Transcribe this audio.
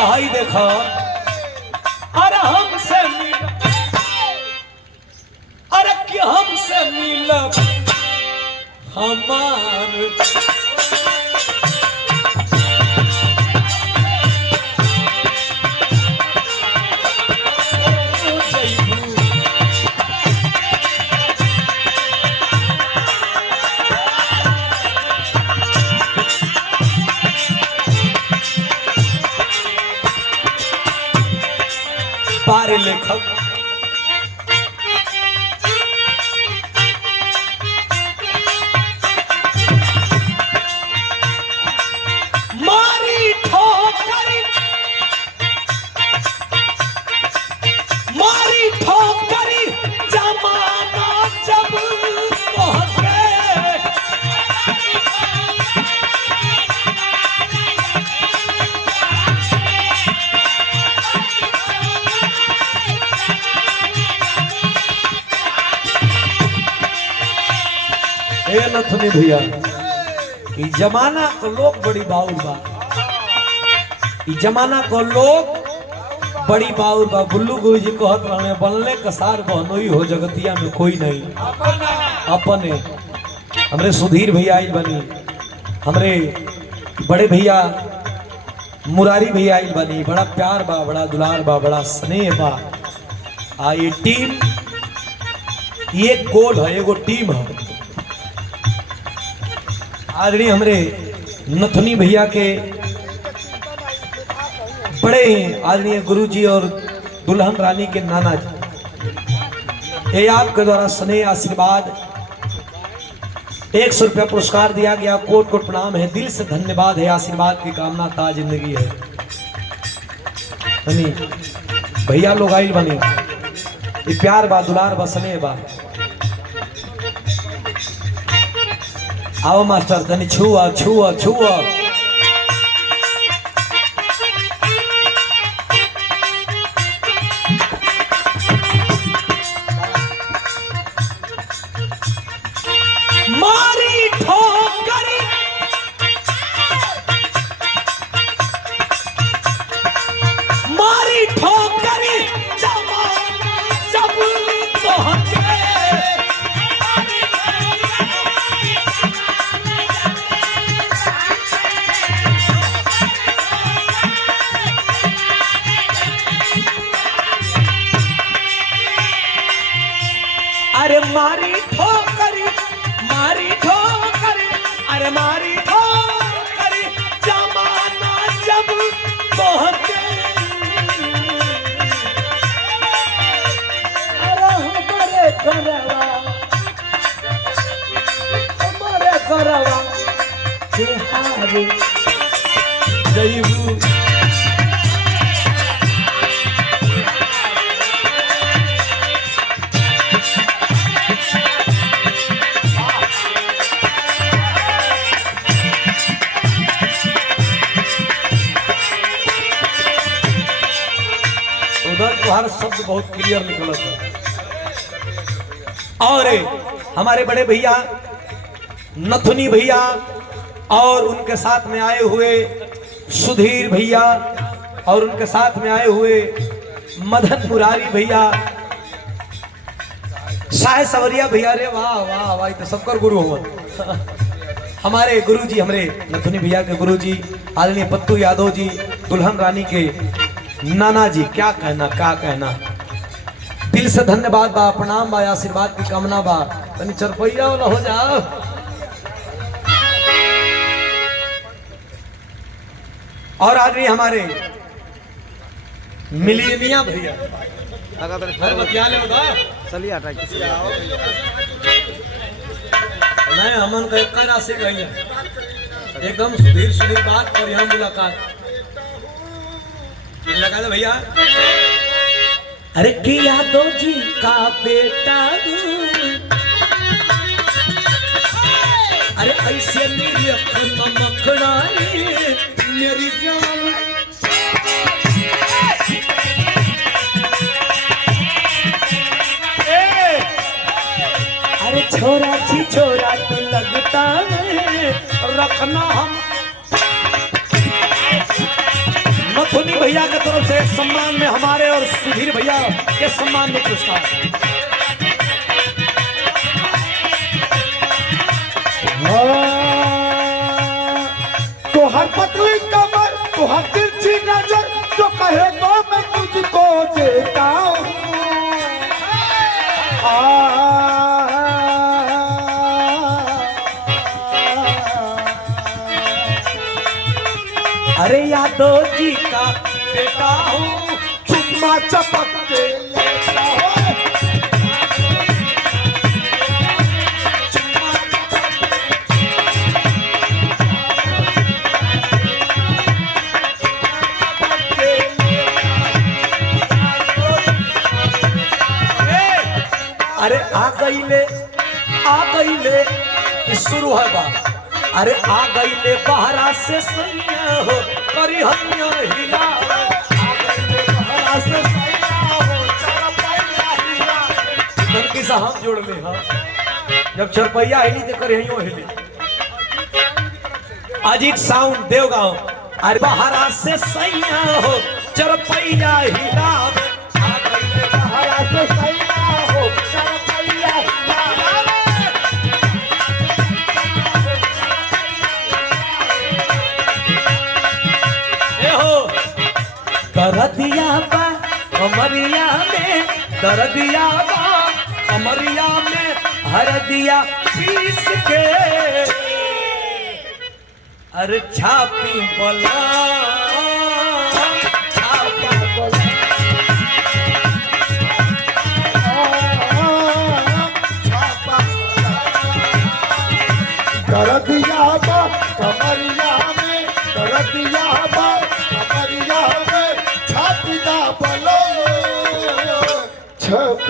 हाई देखो अरे हमसे मिल अरे कि हमसे मिल हमार पार लेखक मारी ठोकरी जमाना जब पहुंचे नथुनी भैया ई जमाना को लोग बड़ी बाउल बा ई जमाना को लोग बड़ी बाउल बा। बुल्लू गुरु जी कहत रहने बनले कसार बहनोई हो जगतिया में कोई नहीं अपने। हमरे सुधीर भैया आई बनी, हमरे बड़े भैया मुरारी भैया आई बनी। बड़ा प्यार बा, बड़ा दुलार बा, बड़ा स्नेह बा। आ ये टीम ये गोल है, एगो टीम है। आदरणीय हमरे नथुनी भैया के बड़े आदरणीय गुरुजी और दुल्हन रानी के नाना जी, ये आपके द्वारा स्नेह आशीर्वाद 100 रुपया पुरस्कार दिया गया। कोट कोट प्रणाम है, दिल से धन्यवाद है। आशीर्वाद की कामना ता जिंदगी है। भैया लोग आई बने, ये प्यार बा, दुलार बा, स्नेह बा। आओ मास्टर तनी छुआ छुआ छुआ मारी ठोकरी जमाना जब पहुंचे अरे मारी ठोकरी अरे मारी ठोकरी जमाना जब पहुंचे अरे हमारे घरवा के हार जईबू तुम्हारा शब्द बहुत क्लियर निकला था। और हमारे बड़े भैया नथुनी भैया और उनके साथ में आए हुए सुधीर भैया और उनके साथ में आए हुए मदन मुरारी भैया, शाह सवरिया भैया। रे वाह वाह वाह, तो सबकर गुरु हो। हमारे गुरुजी, हमारे नथुनी भैया के गुरुजी आदरणीय पत्तू यादव जी, दुल्हन रानी के नाना जी। क्या कहना दिल से धन्यवाद बा, प्रणाम बा, आशीर्वाद की कामना बा। तनी चरपैया वाला हो जाओ। और आदमी हमारे मिलीनिया भैया चलिए हटा नहीं हमन का एक राशि भैया एकदम सुधीर बात और यहाँ मुलाकात लगा दो भैया। अरे कि यादव जी का बेटा, अरे ऐसे मेरी मखड़ाई मेरी जान। अरे छोरा जी छोरा तू लगता है रखना हम नथुनी भैया की तरफ से सम्मान में हमारे और सुधीर भैया के सम्मान में पुरस्कार। तो हर पतली कमर तो हर तिरछी नजर जो कहे तो मैं तुझको देता हूँ। अरे यादव जी का बेटा हूँ चुम्मा चपक के लेता हूँ। अरे आ गईले शुरू है बात। अरे आ गईले बहरा से सैया हो करी हमिया हिला। आ गईले बहरा से सैया हो चरपैया हिला। ननकी सा हम जोड़ ले हाँ जब चरपैया हिली तो करे हियो हिली। अजीत साउंड देवगांव। अरे बहरा से सैया हो चरपैया हिला। आ गईले बहरा से सैया हो चरपैया हिला। दरदिया बा कमरिया में दरदिया बा कमरिया में हरदिया पीस के। अरे छापी बोला छापा बोला छापा दरदिया बा कमरिया में दरदिया बा कमरिया में छापी दा बलो छप